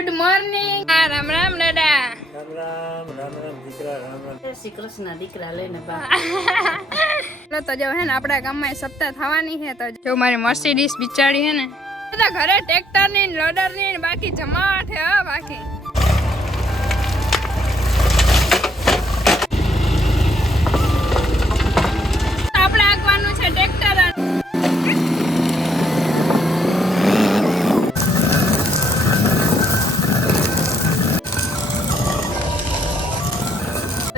Good morning. Ram Ram દાદા. રામ રામ રામ રામ દીકરા રામ રામ. જય શ્રી કૃષ્ણ દીકરા લઈને બા. તો જો હે ને આપણા ગામમાં સપ્તાહ થવાની છે તો જો મારી મર્સિડીઝ બિચારી હે ને બધા ઘરે ટ્રેક્ટર ની લોડર ની બાકી જમાટ છે હા બાકી. આપણે આગવાનું છે ટ્રેક્ટર.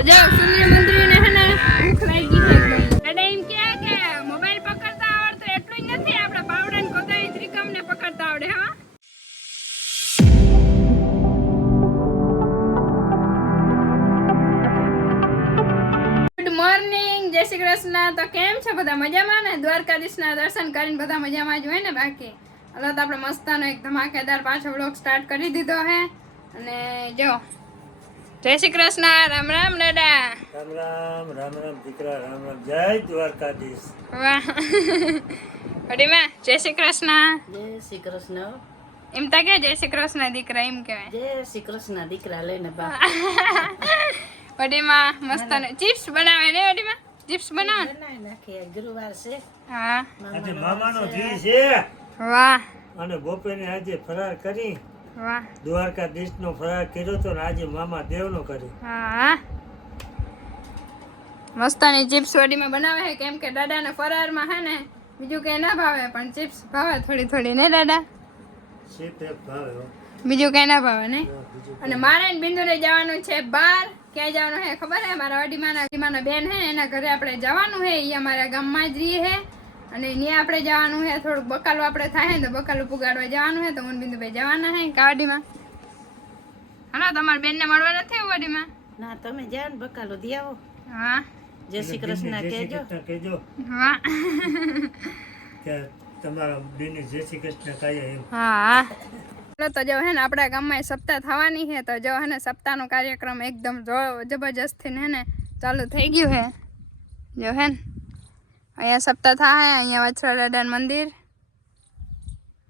જો સૂર્ય મંદિર ને હે ને ભૂખ લાગી છે એકદમ. દાદા એમ કે મોબાઈલ પકડતા આવડતો એટલું જ નથી, આપણે પાવડા ને કોદાળી ત્રિકમ ને પકડતા આવડે. હા ગુડ મોર્નિંગ, જય શ્રી કૃષ્ણ. તો કેમ છે બધા? મજામાં ને? દ્વારકાધીશના દર્શન કરીને બધા મજામાં જ હોય ને બાકી. હવે તો આપણે મસ્તાનો એક ધમાકેદાર પાછો વ્લોગ સ્ટાર્ટ કરી દીધો હે. અને જો જય શ્રી કૃષ્ણ. રામ રામ દાદા. રામ રામ રામ રામ દીકરા રામ રામ. જય દ્વારકાધીશ. વાહ અડીમાં જય શ્રી કૃષ્ણ. જય શ્રી કૃષ્ણ. એમ તા કે જય શ્રી કૃષ્ણ દીકરા એમ કહેવાય. જય શ્રી કૃષ્ણ દીકરા લઈને બા. અડીમાં મસ્ત ચિપ્સ બનાવે ને? અડીમાં ચિપ્સ બનાવે. બનાવી નાખીએ, ગુરુવાર છે. હા આજે મામાનો દી છે વાહ અને બપોરે આજે ફરાર કરી વાહ દ્વારકાધીશ નો ફરાર કર્યો તો ને આજે મામા દેવ નો કર્યો. હા મસ્તાની ચિપ્સ વડીમાં બનાવે છે કેમ કે દાદાને ફરારમાં હે ને બીજું કઈ ના ભાવે પણ ચિપ્સ ભાવે થોડી થોડી ને દાદા? શીત એક ભાવે હો. બીજું કઈ ના ભાવે ને? બીજું અને મારે ને બિંદુને જવાનું છે બહાર. ક્યાં જવાનું હે ખબર હે? મારા અડીમાના બેન હે એના ઘરે આપણે જવાનું હે. એ અમારા ગામમાં જ રહી હે અને ત્યાં આપણે જવાનું હે. થોડુંક બકાલું આપણે થાય ને તો બકાલું પુગાડવા જવાનું હે. તો હું બિંદુભાઈ જવાના હે કાવાડીમાં. હાલો તમારા બેનને મળવા નથી આવું વાડીમાં? ના તમે જાઓ ને બકાલો દી આવો. હા જય શ્રી કૃષ્ણ જય શ્રી કહેજો. કૃષ્ણ કહેજો વાહ કે તમારા બેન જય શ્રી કૃષ્ણ કહે એમ. હા તો જો હે ને આપણા ગામમાં સપ્તાહ થવાની છે તો જો હે ને સપ્તાહનો કાર્યક્રમ એકદમ જબરજસ્તથી હે ને ચાલુ થઈ ગયું હે. જો હે ને અહીંયા સપ્તાહ થાય, અહીંયા વાછરા દાદાનું મંદિર.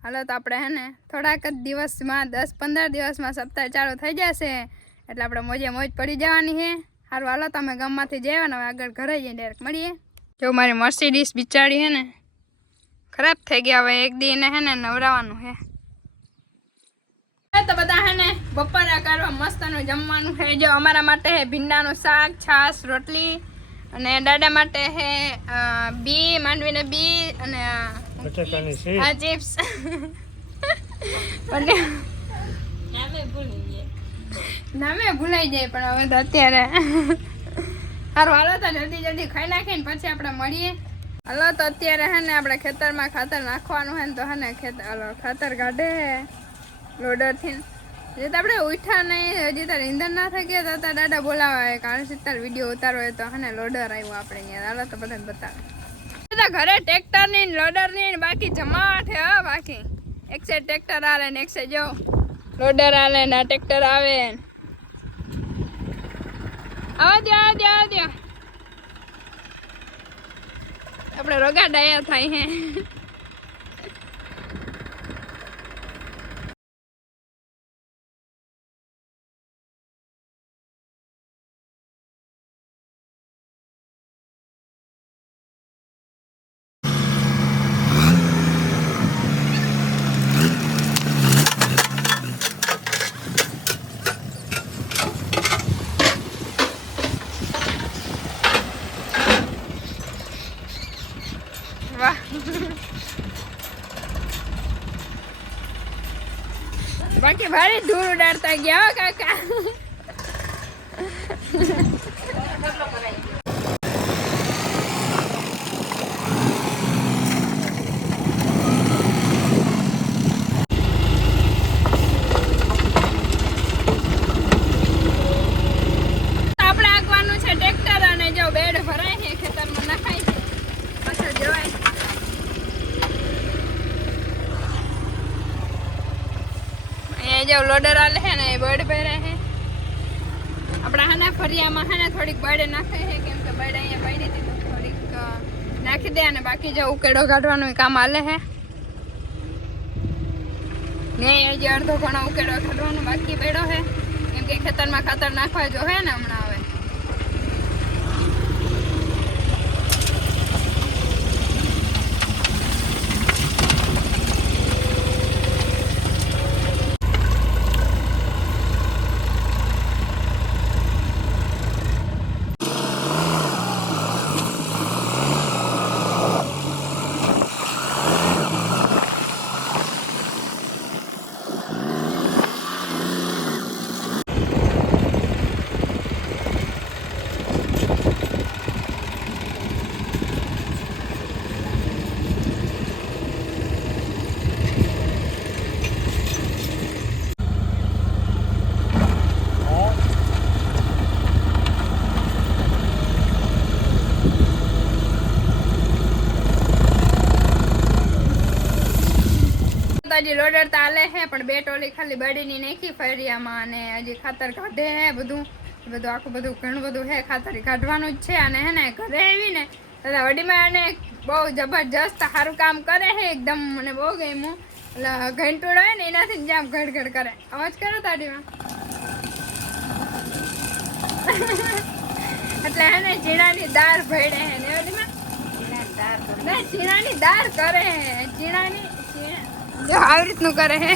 હાલો તો આપણે હે ને થોડાક જ દિવસમાં 10-15 દિવસમાં સપ્તાહ ચાલુ થઈ જશે એટલે આપણે મોજે મોજ પડી જવાની છે. સારું હાલો તમે ગામમાંથી જઈએ ને હવે આગળ ઘરે જઈને ડાયરેક્ટ મળીએ. જો મારી મર્સિડીઝ બિચારી હે ને ખરાબ થઈ ગયા, હવે એક દી ને હે ને નવરાવાનું છે. તો બધા હે ને બપોરે કરવા મસ્તનું જમવાનું છે. જો અમારા માટે હે ભીંડાનું શાક, છાશ, રોટલી અને દાદા માટે હે બી માંડવીને બી અને બટાકાની શીર. આ ચિપ્સ. નામે ભૂલાઈ જાય પણ હવે તો અત્યારે સારું હાલો તો જલ્દી ખાઈ નાખીને પછી આપણે મળીએ. હાલો તો અત્યારે હે ને આપણે ખેતરમાં ખાતર નાખવાનું હે ને તો હે ને ખાતર કાઢે હે લોડરથી. હજી તો આપણે ઉઠા નહીં, હજી તો ઈંધણ ના થઈ ગયા તો દાદા બોલાવા કારણ કે વિડીયો ઉતારો હોય તો હે ને લોડર આવ્યું આપણે અહીંયા. હાલો તો બધાને બતાવે. બધા ઘરે ટ્રેક્ટર ની લોડર ની બાકી જમાટ છે હા બાકી. એક સાઈડ ટ્રેક્ટર આવે ને એક સાઈડ જો લોડર આવે ને આ ટ્રેક્ટર આવે. આવા દો આપણે રોગા ડાયા થાય હે. વાહ બાકી ભારે ધૂળ ઉડાડતા ગયા હો કાકા. આપણે આગવાનું છે ટ્રેક્ટર અને જો બેડ ભરાય છે ખેતરમાં નખાય છે પાછળ જવાય. અહીંયા જો લોડર આલે છે ને એ બર્ડ પહેરે છે. આપણા હાના ફરિયામાં હે ને થોડીક બર્ડ નાખે છે કેમ કે બર્ડ અહીંયા પડી હતી તો થોડીક નાખી દે અને બાકી જો ઉકેડો કાઢવાનું કામ આલે છે. ને હજી અડધો ઘણો ઉકેડો કાઢવાનો બાકી પડ્યો છે કેમ કે ખેતરમાં ખાતર નાખવા જો હે ને હમણાં હવે હજી લોડર તાલે હે પણ બે ટોલી ખાલી બળીની નાખી ફેરિયામાં અને હજી ખાતર કાઢે હે બધું આખું બધું ઘણું બધું હે ખાતર કાઢવાનું જ છે અને હે ને ઘરે આવી ને દાદા વડીમાં અને બહુ જબરજસ્ત સારું કામ કરે હે એકદમ મને બહુ ગમ્યું એટલે ઘંટોળ હોય ને એનાથી જામ ઘડ કરે અવાજ કરો તાડીમાં એટલે હે ને ચીણાની દાળ ભેડે હે ને વડીમાં ચીણાની દાળ કરે હે ચીણાની જો આવી રીતનું કરે હે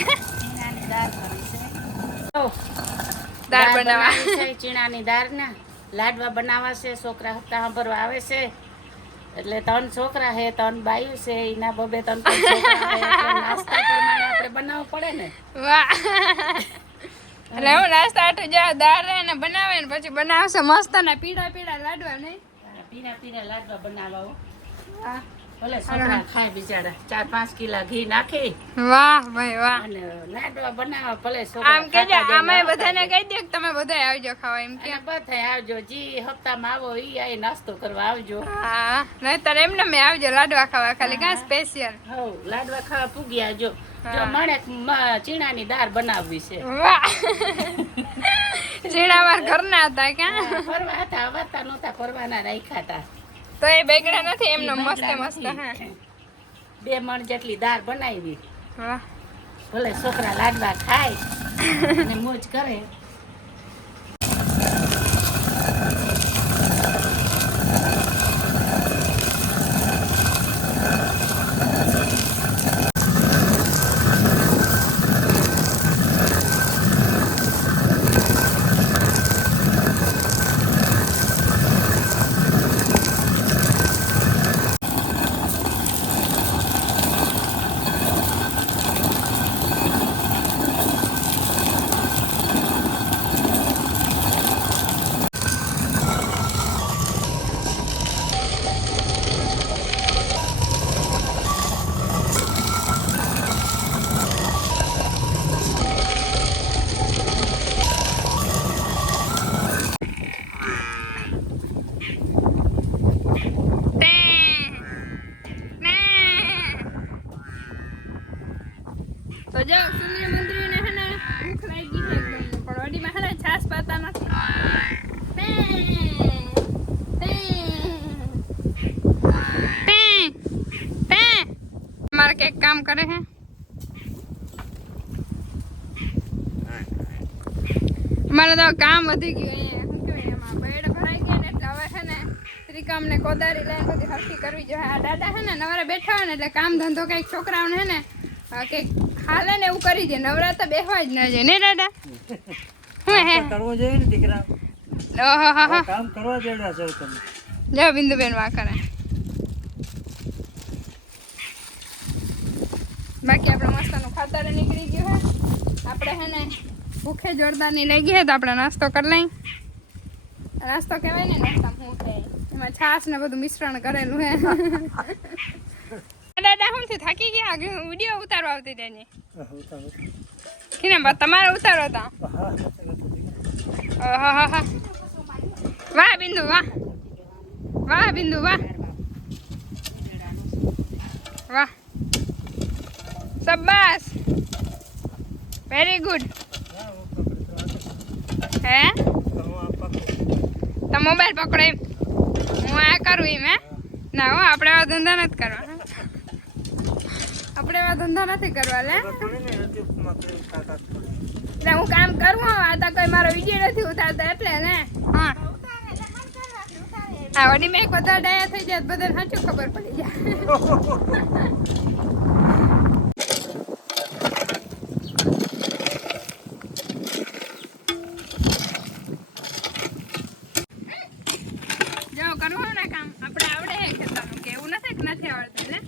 દાળ બનાવવા છે ચીણાની દાળ ના લાડવા બનાવવા છે છોકરા હપ્તા સાંભળવા આવે છે એટલે 3 છોકરા હે 3 બાયું છે એના બબે 3 છોકરા હે એટલે નાસ્તા પ્રમાણે આપણે બનાવવું પડે ને વાહ એટલે હું નાસ્તા આટલું જા દાળ ને બનાવે ને પછી બનાવશે મસ્ત ને પીળા લાડવા નહીં પીળા લાડવા બનાવવા વાહ ભલે છોકરા ખાય બિચારા 4-5 કિલા ઘી નાખી વાહ ભાઈ વાહ અને લાડવા બનાવવા ભલે છોકરા આમ કેજો આમે બધાને કહી દે કે તમે બધાય આવજો ખાવા એમ કે બધાય આવજો જી હપ્તામાં આવો ઈ આય નાસ્તો કરવા આવજો હા નહીતર એમને મેં આવજો લાડવા ખાવા ખાલી કાં સ્પેશિયલ હઉ લાડવા ખાવા પૂગી આવજો જો મને ચીણાની દાળ બનાવવી છે વાહ ચીણાવાર ઘરના હતા ક્યાં ફરવા હતા વાતા નહોતા ફરવાના રાખ્યા હતા તો એ બેગડા નથી એમનો મસ્ત હા 2 મણ જેટલી દાળ બનાવી વાહ ભલે છોકરા લાડવા ખાય અને મોજ કરે તો જો સુંદરી મંદરીને હે ને ભૂખ લાગી છે એકદમ પણ વડીમાં હે ને છાસ પાતા નથી મારે કે કામ કરે હે મારે તો કામ વધી ગયું અહીંયા શું કહેવાય એમાં બેડ ભરાઈ ગયા ને એટલે હવે છે ને ત્રિકામ ને કોદારી લઈને બધી હરખી કરવી જોઈએ આ દાદા છે ને નવરે બેઠા હોય ને એટલે કામ ધંધો કંઈક છોકરાઓને હે ને કંઈક હાલે ને એવું કરી દે નવરાત્ર બેસવા જ ન જાય ને દાદા હું હે કરવો જોઈએ ને દીકરા ઓહો હા કામ કરવા જેવડા છો તમે જો બિંદુબેન વા કરે બાકી આપણે મસ્તનું ખાતર નીકળી ગયું હે આપણે હે ને ભૂખે જોરદારની લઈ ગઈ તો આપણે નાસ્તો કરી લઈ નાસ્તો કહેવાય ને નાસ્તામાં હું થાય એમાં છાશ ને બધું મિશ્રણ કરેલું હે દાદા હું થી થાકી ગયા વિડીયો ઉતારવા આવતી તેની કિને તમારે ઉતારો હતા ઓહો વાહ બિંદુ વાહ વાહ બિંદુ વાહ વાહ શાબાશ વેરી ગુડ હે તો મોબાઈલ પકડો એમ હું આ કરું એમ હે ના હો આપણે આ ધંધા નથી કરવા આપણે એવા ધંધા નથી કરવા લે ખબર પડે ને યુટ્યુબમાં કેવું તાકાત પડે. એટલે હું કામ કરું આ તો કોઈ મારો વિડીયો નથી ઉતારતો એટલે ને હા હા વળી મેં બધા ડાયા થઈ જાય બધાને સાચું ખબર પડી જાય જો કરવું ને કામ આપણે આવડે હે ખેતરનું કે એવું નથી કે નથી આવડતું ને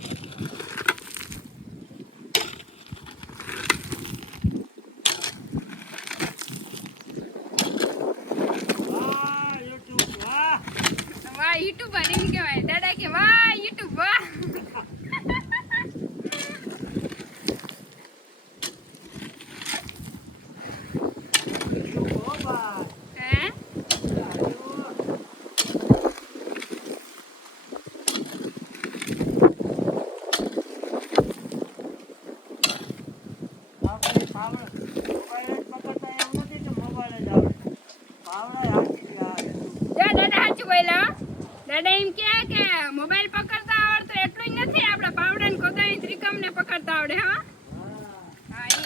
વાહ, YouTube, વાહ. વાહ યુટ્યુબર એમ કહેવાય દાદા કે વાહ યુટ્યુબ વાહ ઓ બા. હે આપણે પાવડા મોબાઈલ જ પકડતા એમ નથી કે મોબાઈલ જ આવડે. પાવડા હાચી ગયા YouTube. જો દાદા સાચું બોલ્યા હો. દાદા એમ કે મોબાઈલ પકડતા આવડતો એટલું જ નથી આપણે પાવડા ને કોદાળી ત્રિકમ ને પકડતા આવડે હા હા. હા એ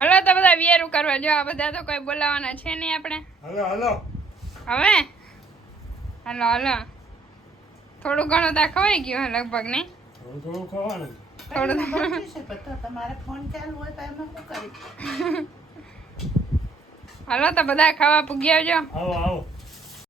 હલો તો બધા વિયારું કરવા જો આ બધા તો કોઈ બોલાવાના છે નહીં આપણે હલો હલો. હવે હલો હલો થોડું ઘણું તો ખવાઈ ગયું હે લગભગ નહીં થોડું થોડું ખવાનું. થોડું બનતું છે પણ તો તમારે ફોન ચાલુ હોય તો એમાં શું કરી હલો તો બધા ખાવા પૂગી આવજો આવો આવો.